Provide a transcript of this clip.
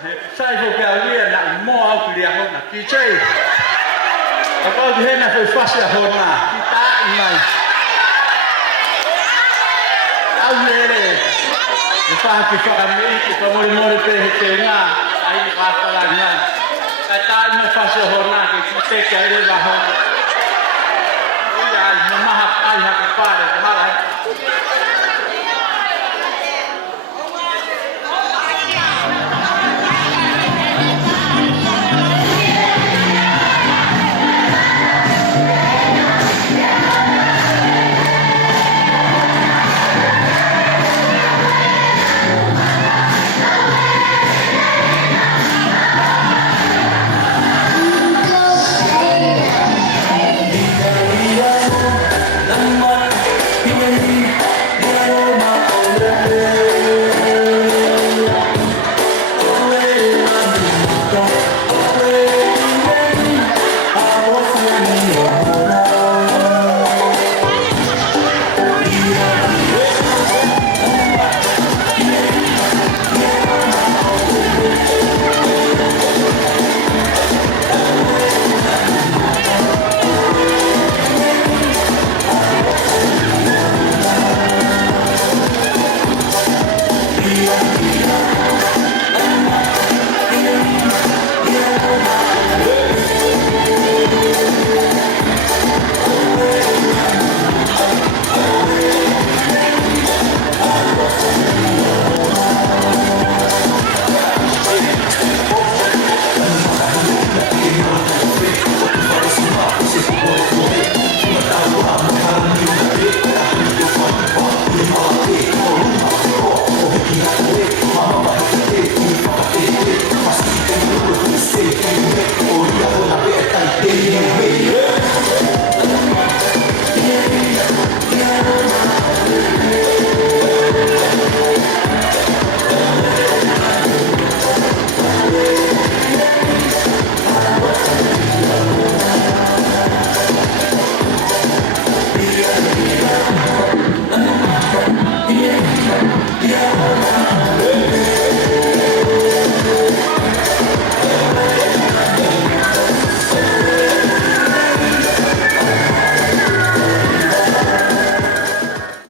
sai fo ke alia na mo au ki ria hona ki chei ko di hena foi fácil hona ki ta mai au nere e fa ki fa mi ki ko mo pe te nga ai fa la nga ka ta no fácil hona ki te ke ai ba hona ya no ma ha ai ha ka pare ha